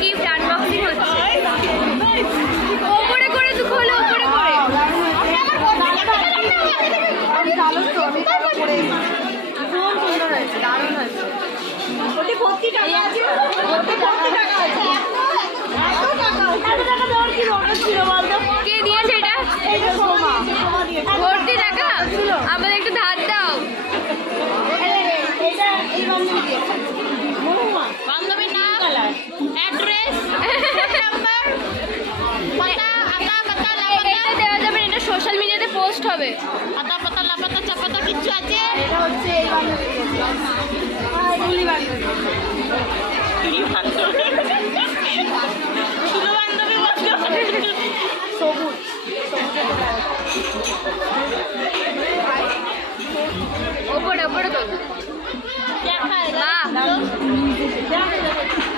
Gift unboxing হচ্ছে। ওপরে করে দুঃখ হলো, ওপরে করে কে দিয়েছে এটা? ভর্তি টাকা? আমাদের একটু ধার দাও। বান্ধবীর নাম, অ্যাড্রেস, নাম্বার, পাতা, আতা পাতা লাপাতা। এটা দেওয়া যাবে, এটা সোশ্যাল মিডিয়াতে পোস্ট হবে। আতা পাতা লাপাতা চাপাতা কিচ্ছু আছে? এটা হচ্ছে এই শুধু বান্ধবী বলতে সবুজ ওপরে ওপরে তো দেখা মা দেখা